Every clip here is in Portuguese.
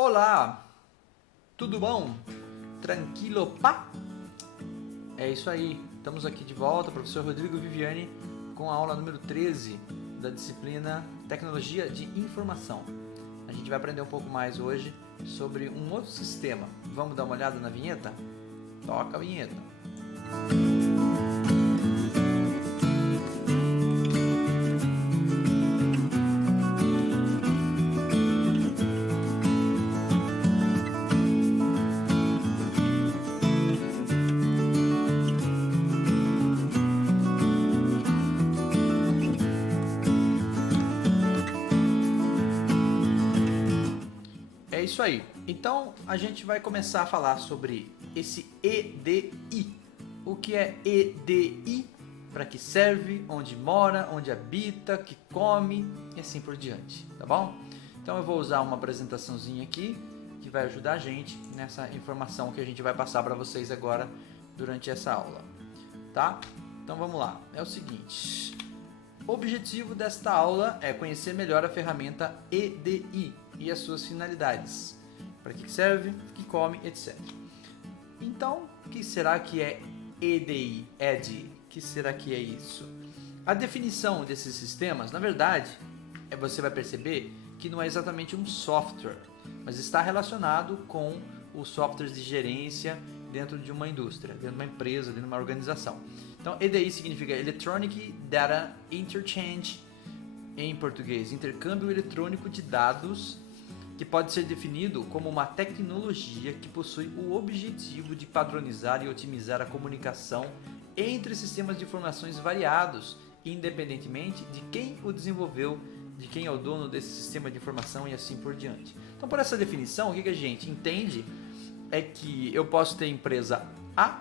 Olá, tudo bom? Tranquilo, pá? É isso aí, estamos aqui de volta, professor Rodrigo Viviani, com a aula número 13 da disciplina Tecnologia de Informação. A gente vai aprender um pouco mais hoje sobre um outro sistema. Vamos dar uma olhada na vinheta? Toca a vinheta. É isso aí. Então a gente vai começar a falar sobre esse EDI. O que é EDI? Para que serve? Onde mora? Onde habita? Que come? E assim por diante, tá bom? Então eu vou usar uma apresentaçãozinha aqui que vai ajudar a gente nessa informação que a gente vai passar para vocês agora durante essa aula, tá? Então vamos lá. É o seguinte. O objetivo desta aula é conhecer melhor a ferramenta EDI e as suas finalidades. Para que serve, que come, etc. Então, o que será que é EDI? EDI? O que será que é isso? A definição desses sistemas, na verdade, você vai perceber que não é exatamente um software, mas está relacionado com os softwares de gerência dentro de uma indústria, dentro de uma empresa, dentro de uma organização. Então, EDI significa Electronic Data Interchange, em português, intercâmbio eletrônico de dados, que pode ser definido como uma tecnologia que possui o objetivo de padronizar e otimizar a comunicação entre sistemas de informações variados, independentemente de quem o desenvolveu, de quem é o dono desse sistema de informação e assim por diante. Então, por essa definição, o que a gente entende é que eu posso ter empresa A,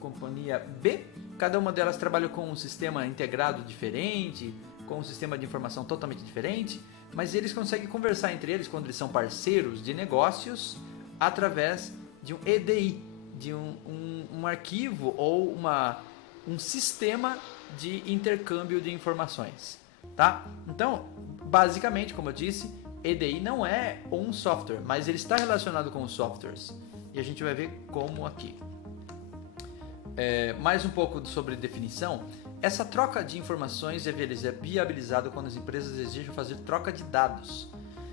companhia B, cada uma delas trabalha com um sistema integrado diferente, com um sistema de informação totalmente diferente, mas eles conseguem conversar entre eles quando eles são parceiros de negócios através de um EDI, de um arquivo ou um sistema de intercâmbio de informações, tá? Então, basicamente, como eu disse, EDI não é um software, mas ele está relacionado com os softwares e a gente vai ver como aqui. Mais um pouco sobre definição. Essa troca de informações é viabilizada quando as empresas desejam fazer troca de dados.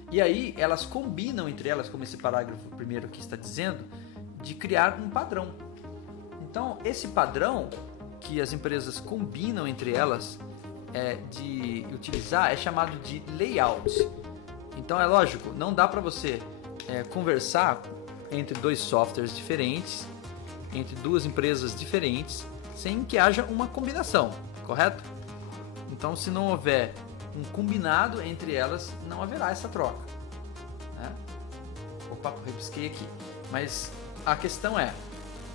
E aí elas combinam entre elas, como esse parágrafo primeiro aqui está dizendo, de criar um padrão. Então esse padrão que as empresas combinam entre elas de utilizar é chamado de layout. Então é lógico, não dá para você conversar entre dois softwares diferentes, entre duas empresas diferentes, sem que haja uma combinação, correto? Então, se não houver um combinado entre elas, não haverá essa troca, né? Opa, repisquei aqui. Mas a questão é,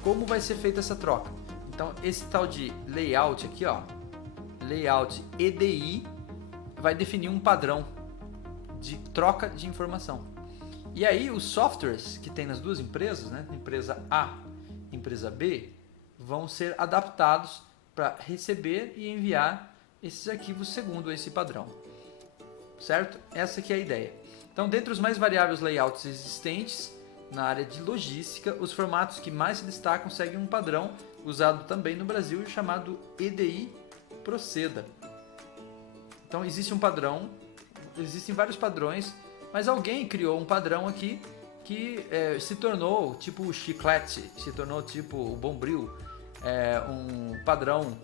como vai ser feita essa troca? Então, esse tal de layout aqui, ó, layout EDI, vai definir um padrão de troca de informação. E aí, os softwares que tem nas duas empresas, né, empresa A e empresa B, vão ser adaptados para receber e enviar esses arquivos segundo esse padrão, certo? Essa que é a ideia. Então, dentre os mais variáveis layouts existentes na área de logística, os formatos que mais se destacam seguem um padrão usado também no Brasil chamado EDI Proceda. Então, existe um padrão, existem vários padrões, mas alguém criou um padrão aqui que se tornou tipo o chiclete, se tornou tipo o Bombril, um padrão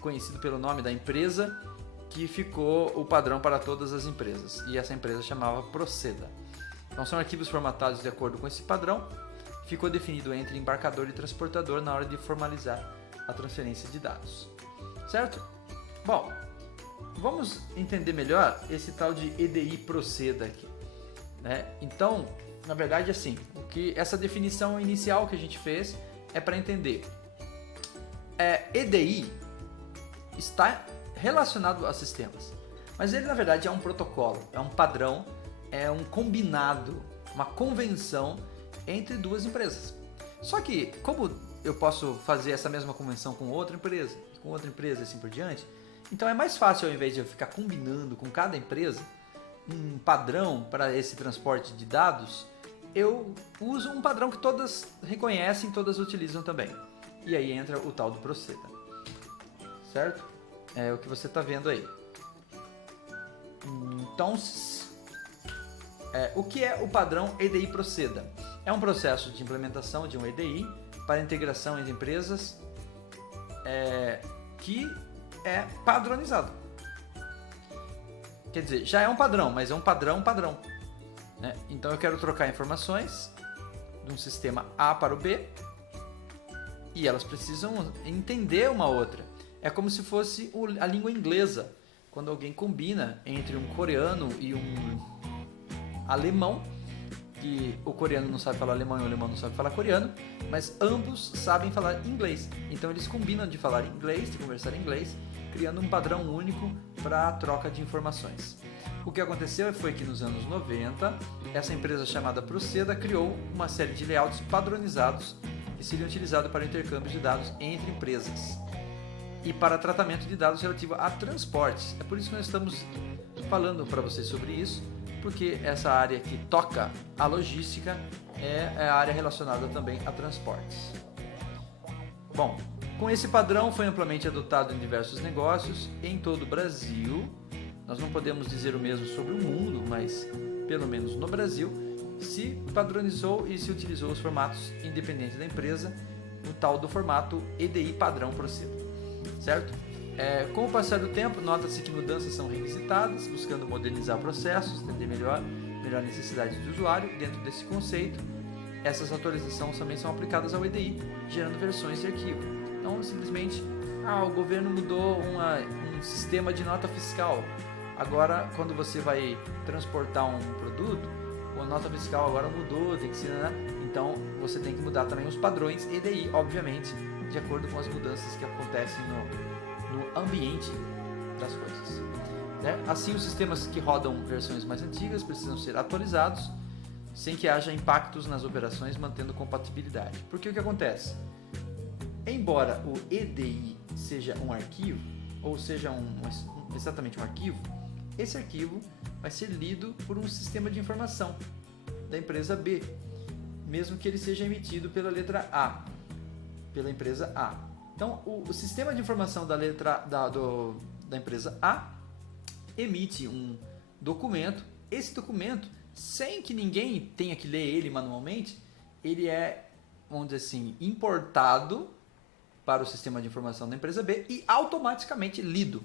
conhecido pelo nome da empresa, que ficou o padrão para todas as empresas, e essa empresa chamava Proceda. Então são arquivos formatados de acordo com esse padrão, ficou definido entre embarcador e transportador na hora de formalizar a transferência de dados, certo? Bom, vamos entender melhor esse tal de EDI Proceda aqui, né? Então, na verdade, assim, essa definição inicial que a gente fez é para entender. EDI está relacionado a sistemas, mas ele na verdade é um protocolo, é um padrão, é um combinado, uma convenção entre duas empresas. Só que, como eu posso fazer essa mesma convenção com outra empresa e assim por diante, então é mais fácil, ao invés de eu ficar combinando com cada empresa um padrão para esse transporte de dados, eu uso um padrão que todas reconhecem, todas utilizam também. E aí entra o tal do Proceda. Certo? É o que você está vendo aí. Então, o que é o padrão EDI Proceda? É um processo de implementação de um EDI para integração entre empresas que é padronizado. Quer dizer, já é um padrão, mas é um padrão. Né? Então eu quero trocar informações de um sistema A para o B e elas precisam entender uma outra. É como se fosse a língua inglesa. Quando alguém combina entre um coreano e um alemão, que o coreano não sabe falar alemão e o alemão não sabe falar coreano, mas ambos sabem falar inglês. Então eles combinam de falar inglês, de conversar em inglês, criando um padrão único para a troca de informações. O que aconteceu foi que nos anos 90, essa empresa chamada Proceda criou uma série de layouts padronizados que seriam utilizados para intercâmbio de dados entre empresas e para tratamento de dados relativo a transportes. É por isso que nós estamos falando para vocês sobre isso, porque essa área que toca a logística é a área relacionada também a transportes. Bom, com esse padrão foi amplamente adotado em diversos negócios em todo o Brasil. Nós não podemos dizer o mesmo sobre o mundo, mas pelo menos no Brasil se padronizou e se utilizou os formatos independentes da empresa, o tal do formato EDI padrão Proceda, certo? Com o passar do tempo, nota-se que mudanças são revisitadas, buscando modernizar processos, entender melhor necessidades do usuário. Dentro desse conceito, essas atualizações também são aplicadas ao EDI, gerando versões de arquivo. Então, simplesmente, o governo mudou um sistema de nota fiscal. Agora, quando você vai transportar um produto, a nota fiscal agora mudou, tem que ser, né? Então, você tem que mudar também os padrões EDI, obviamente, de acordo com as mudanças que acontecem no ambiente das coisas. Né? Assim, os sistemas que rodam versões mais antigas precisam ser atualizados sem que haja impactos nas operações, mantendo compatibilidade. Porque o que acontece? Embora o EDI seja um arquivo, ou seja exatamente um arquivo, esse arquivo vai ser lido por um sistema de informação da empresa B, mesmo que ele seja emitido pela letra A, pela empresa A. Então, o sistema de informação da empresa A emite um documento. Esse documento, sem que ninguém tenha que ler ele manualmente, ele é, vamos dizer assim, importado para o sistema de informação da empresa B e automaticamente lido.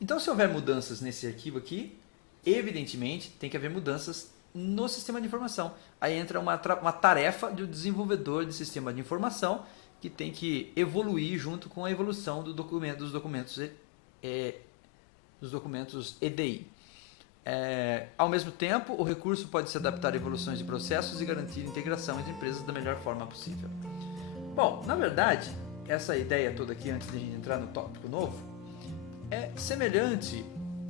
Então, se houver mudanças nesse arquivo aqui, evidentemente tem que haver mudanças no sistema de informação. Aí entra uma tarefa do desenvolvedor de sistema de informação, que tem que evoluir junto com a evolução dos documentos EDI. Ao mesmo tempo, o recurso pode se adaptar a evoluções de processos e garantir integração entre empresas da melhor forma possível. Bom, na verdade, essa ideia toda aqui, antes de a gente entrar no tópico novo, é semelhante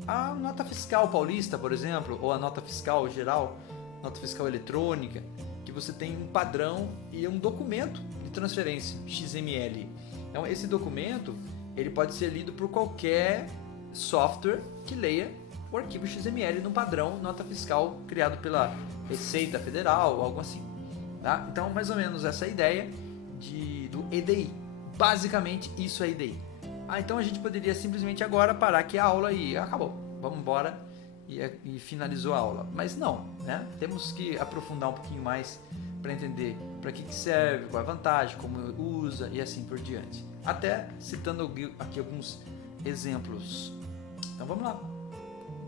à nota fiscal paulista, por exemplo, ou à nota fiscal geral, nota fiscal eletrônica, que você tem um padrão e um documento de transferência, XML. Então, esse documento ele pode ser lido por qualquer software que leia o arquivo XML no padrão nota fiscal criado pela Receita Federal ou algo assim. Tá? Então, mais ou menos essa é a ideia do EDI. Basicamente, isso é EDI. Então a gente poderia simplesmente agora parar aqui a aula e acabou. Vamos embora e finalizou a aula. Mas não, né? Temos que aprofundar um pouquinho mais para entender para que serve, qual é a vantagem, como usa e assim por diante. Até citando aqui alguns exemplos. Então vamos lá.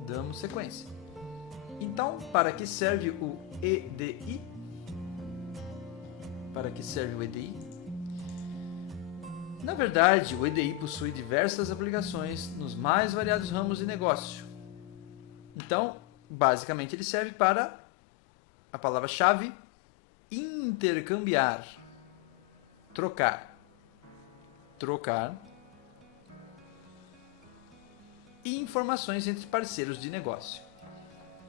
Damos sequência. Então, para que serve o EDI? Para que serve o EDI? Na verdade, o EDI possui diversas aplicações nos mais variados ramos de negócio. Então, basicamente, ele serve para a palavra-chave intercambiar, trocar informações entre parceiros de negócio,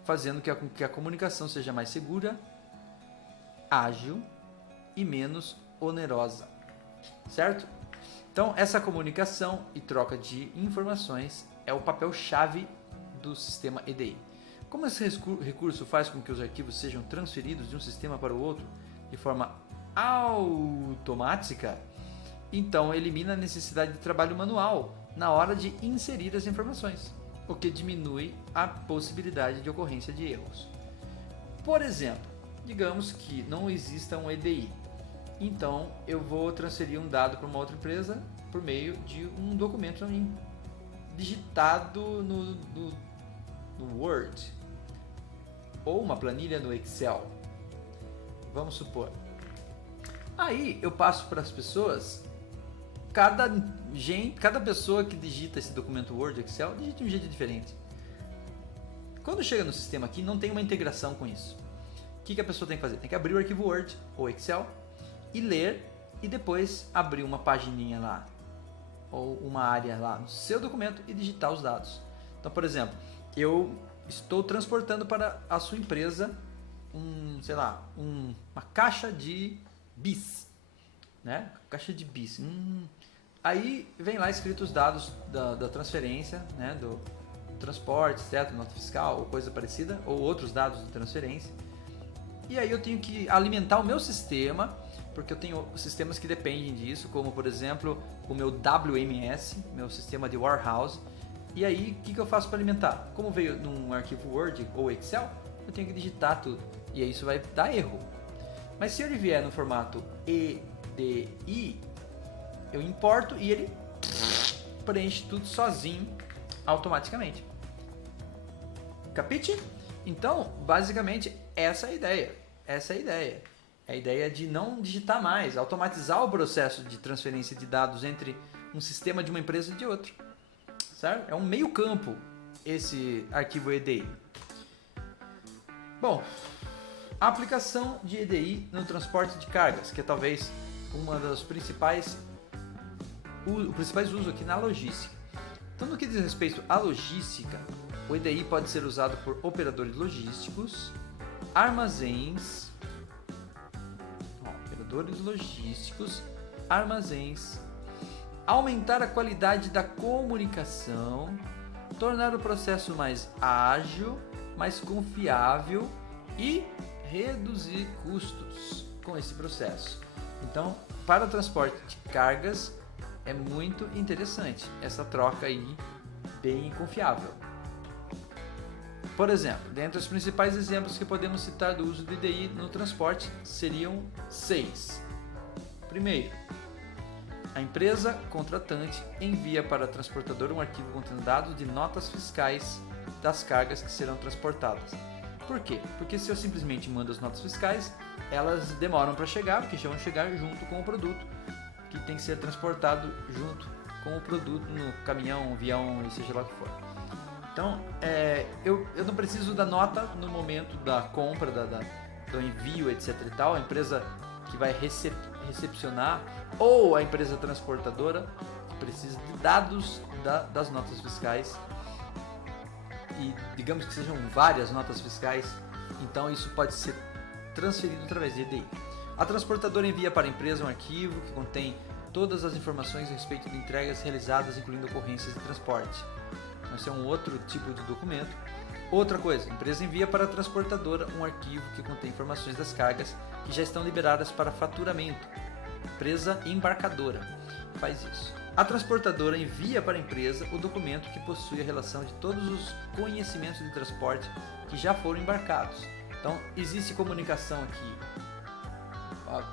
fazendo com que a comunicação seja mais segura, ágil e menos onerosa, certo? Então, essa comunicação e troca de informações é o papel-chave do sistema EDI. Como esse recurso faz com que os arquivos sejam transferidos de um sistema para o outro de forma automática, então elimina a necessidade de trabalho manual na hora de inserir as informações, o que diminui a possibilidade de ocorrência de erros. Por exemplo, digamos que não exista um EDI, então eu vou transferir um dado para uma outra empresa por meio de um documento digitado no Word ou uma planilha no Excel, vamos supor. Aí eu passo para as pessoas, cada pessoa que digita esse documento Word, Excel, digita de um jeito diferente. Quando chega no sistema aqui, não tem uma integração com isso. O que a pessoa tem que fazer? Tem que abrir o arquivo Word ou Excel e ler, e depois abrir uma pagininha lá ou uma área lá no seu documento e digitar os dados. Então, por exemplo, eu estou transportando para a sua empresa uma caixa de bis, né? Caixa de bis. Aí vem lá escrito os dados da transferência, né? Do transporte, certo? Nota fiscal ou coisa parecida, ou outros dados de transferência. E aí eu tenho que alimentar o meu sistema, porque eu tenho sistemas que dependem disso, como por exemplo o meu WMS, meu sistema de warehouse. E aí o que eu faço para alimentar? Como veio num arquivo Word ou Excel, eu tenho que digitar tudo, e aí isso vai dar erro. Mas se ele vier no formato EDI, eu importo e ele preenche tudo sozinho, automaticamente. Capite? Então, basicamente, essa é a ideia. Essa é a ideia. É a ideia de não digitar mais, automatizar o processo de transferência de dados entre um sistema de uma empresa e de outro. Certo? É um meio campo esse arquivo EDI. Bom, a aplicação de EDI no transporte de cargas, que é talvez uma das principais usos aqui na logística. Então, no que diz respeito à logística, o EDI pode ser usado por operadores logísticos, armazéns, aumentar a qualidade da comunicação, tornar o processo mais ágil, mais confiável e reduzir custos com esse processo. Então, para o transporte de cargas, é muito interessante essa troca aí, bem confiável. Por exemplo, dentre os principais exemplos que podemos citar do uso do EDI no transporte seriam 6. Primeiro, a empresa contratante envia para a transportadora um arquivo contendo dados de notas fiscais das cargas que serão transportadas. Por quê? Porque se eu simplesmente mando as notas fiscais, elas demoram para chegar, porque já vão chegar junto com o produto que tem que ser transportado junto com o produto no caminhão, avião, e seja lá o que for. Então, eu não preciso da nota no momento da compra, do envio, etc e tal. A empresa que vai recepcionar ou a empresa transportadora precisa de dados das notas fiscais, e digamos que sejam várias notas fiscais, então isso pode ser transferido através de EDI. A transportadora envia para a empresa um arquivo que contém todas as informações a respeito de entregas realizadas, incluindo ocorrências de transporte. Esse é um outro tipo de documento. Outra coisa, a empresa envia para a transportadora um arquivo que contém informações das cargas que já estão liberadas para faturamento. Empresa embarcadora faz isso. A transportadora envia para a empresa o documento que possui a relação de todos os conhecimentos de transporte que já foram embarcados. Então, existe comunicação aqui,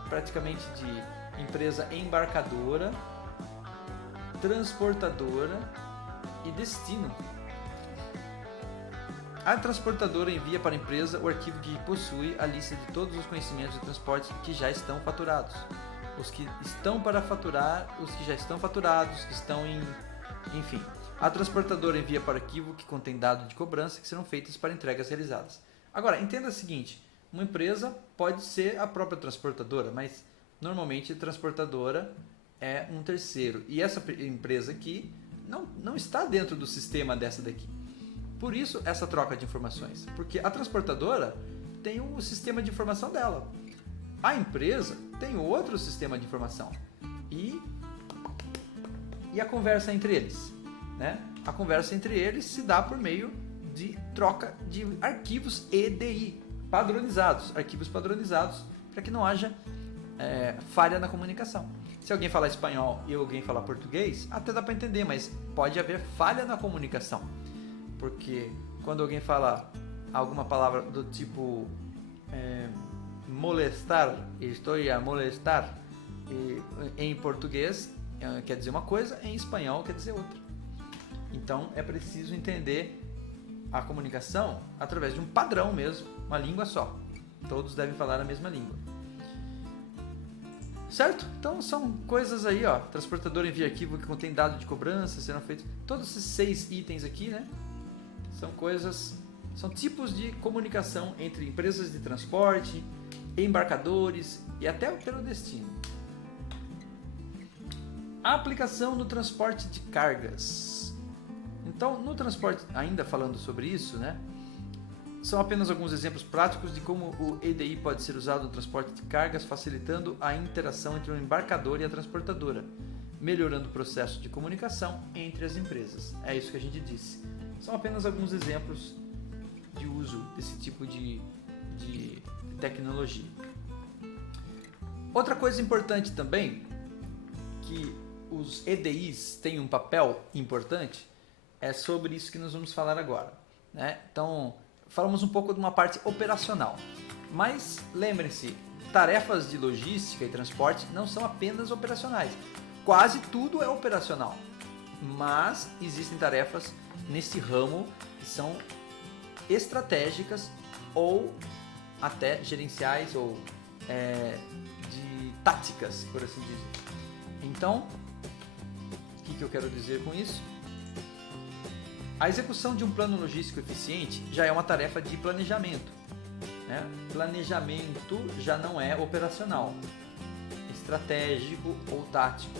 praticamente de empresa embarcadora, transportadora e destino. A transportadora envia para a empresa o arquivo que possui a lista de todos os conhecimentos de transporte que já estão faturados, os que estão para faturar, os que já estão faturados, que estão enfim. A transportadora envia para o arquivo que contém dados de cobrança que serão feitos para entregas realizadas. Agora, entenda o seguinte, uma empresa pode ser a própria transportadora, mas normalmente a transportadora é um terceiro, e essa empresa aqui não está dentro do sistema dessa daqui. Por isso, essa troca de informações, porque a transportadora tem o sistema de informação dela, a empresa tem outro sistema de informação, e a conversa entre eles, né? A conversa entre eles se dá por meio de troca de arquivos EDI padronizados, arquivos padronizados, para que não haja falha na comunicação. Se alguém falar espanhol e alguém falar português, até dá para entender, mas pode haver falha na comunicação, porque quando alguém fala alguma palavra do tipo molestar, estou a molestar, em português quer dizer uma coisa, em espanhol quer dizer outra. Então é preciso entender a comunicação através de um padrão mesmo, uma língua só. Todos devem falar a mesma língua. Certo? Então são coisas aí, ó. Transportador envia arquivo que contém dado de cobrança, serão feitos. Todos esses 6 itens aqui, né? São coisas, são tipos de comunicação entre empresas de transporte, embarcadores e até pelo destino. A aplicação no transporte de cargas. Então, no transporte, ainda falando sobre isso, né? São apenas alguns exemplos práticos de como o EDI pode ser usado no transporte de cargas, facilitando a interação entre o embarcador e a transportadora, melhorando o processo de comunicação entre as empresas. É isso que a gente disse. São apenas alguns exemplos de uso desse tipo de tecnologia. Outra coisa importante também, que os EDIs têm um papel importante, é sobre isso que nós vamos falar agora, né? Então, falamos um pouco de uma parte operacional, mas lembrem-se, tarefas de logística e transporte não são apenas operacionais. Quase tudo é operacional, mas existem tarefas nesse ramo que são estratégicas ou até gerenciais ou de táticas, por assim dizer. Então, o que eu quero dizer com isso? A execução de um plano logístico eficiente já é uma tarefa de planejamento, né? Planejamento já não é operacional, estratégico ou tático,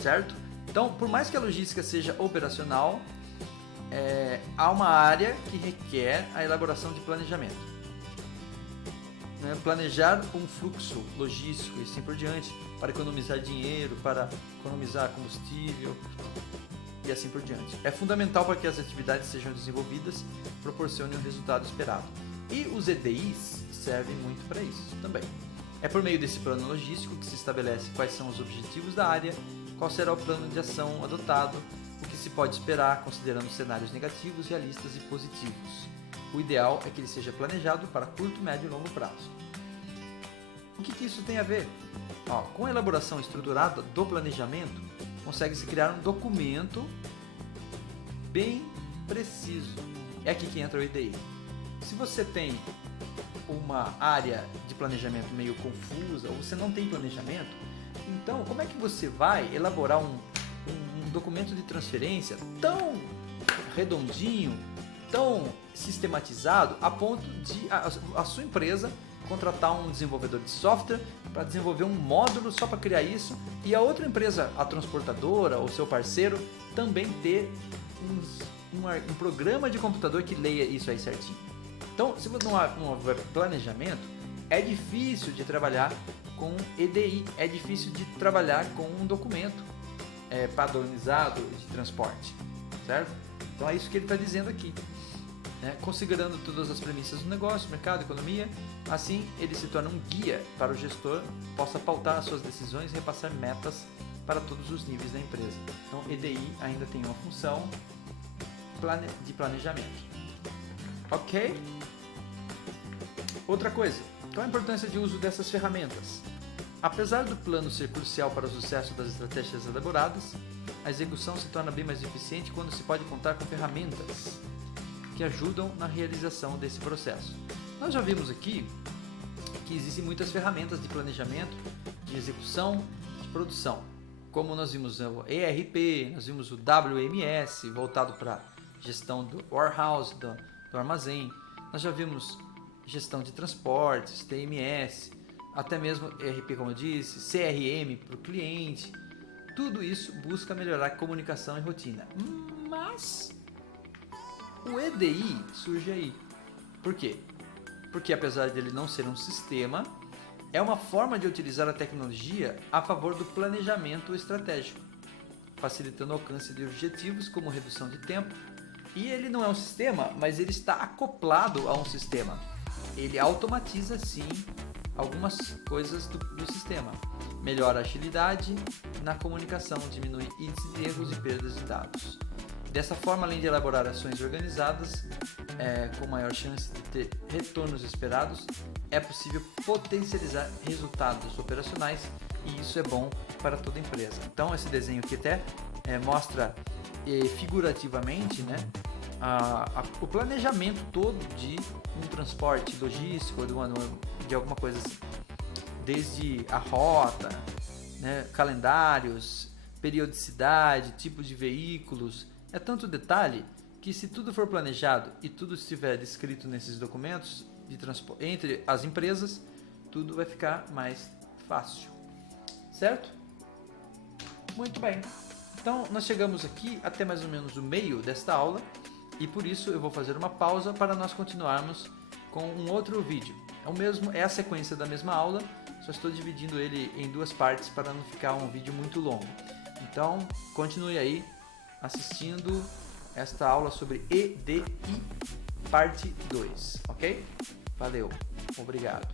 certo? Então, por mais que a logística seja operacional, há uma área que requer a elaboração de planejamento, né? Planejar um fluxo logístico e assim por diante, para economizar dinheiro, para economizar combustível e assim por diante. É fundamental para que as atividades sejam desenvolvidas, proporcionem o resultado esperado. E os EDIs servem muito para isso também. É por meio desse plano logístico que se estabelece quais são os objetivos da área, qual será o plano de ação adotado, o que se pode esperar considerando cenários negativos, realistas e positivos. O ideal é que ele seja planejado para curto, médio e longo prazo. O que isso tem a ver? Com a elaboração estruturada do planejamento, consegue-se criar um documento bem preciso. É aqui que entra o EDI. Se você tem uma área de planejamento meio confusa, ou você não tem planejamento, então como é que você vai elaborar um documento de transferência tão redondinho, tão sistematizado, a ponto de a sua empresa contratar um desenvolvedor de software para desenvolver um módulo só para criar isso, e a outra empresa, a transportadora ou seu parceiro, também ter um programa de computador que leia isso aí certinho. Então, se não houver planejamento, é difícil de trabalhar com EDI, é difícil de trabalhar com um documento padronizado de transporte, certo? Então é isso que ele está dizendo aqui. Considerando todas as premissas do negócio, mercado, economia, assim ele se torna um guia para o gestor, possa pautar as suas decisões e repassar metas para todos os níveis da empresa. Então, EDI ainda tem uma função de planejamento. Ok? Outra coisa, qual a importância de uso dessas ferramentas? Apesar do plano ser crucial para o sucesso das estratégias elaboradas, a execução se torna bem mais eficiente quando se pode contar com ferramentas que ajudam na realização desse processo. Nós já vimos aqui que existem muitas ferramentas de planejamento, de execução, de produção. Como nós vimos o ERP, nós vimos o WMS, voltado para gestão do warehouse, do armazém. Nós já vimos gestão de transportes, TMS, até mesmo ERP, como eu disse, CRM para o cliente. Tudo isso busca melhorar a comunicação e rotina. Mas o EDI surge aí. Por quê? Porque apesar de ele não ser um sistema, é uma forma de utilizar a tecnologia a favor do planejamento estratégico, facilitando o alcance de objetivos como redução de tempo, E ele não é um sistema, mas ele está acoplado a um sistema. Ele automatiza sim algumas coisas do sistema. Melhora a agilidade na comunicação, diminui índice de erros e perdas de dados. Dessa forma, além de elaborar ações organizadas, com maior chance de ter retornos esperados, é possível potencializar resultados operacionais e isso é bom para toda empresa. Então, esse desenho aqui até mostra figurativamente, né, o planejamento todo de um transporte logístico ou de alguma coisa assim. Desde a rota, né, calendários, periodicidade, tipo de veículos. É tanto detalhe que se tudo for planejado e tudo estiver descrito nesses documentos de transporte entre as empresas, tudo vai ficar mais fácil. Certo? Muito bem. Então, nós chegamos aqui até mais ou menos o meio desta aula e por isso eu vou fazer uma pausa para nós continuarmos com um outro vídeo. É a sequência da mesma aula, só estou dividindo ele em duas partes para não ficar um vídeo muito longo. Então, continue aí assistindo esta aula sobre EDI, parte 2, ok? Valeu, obrigado.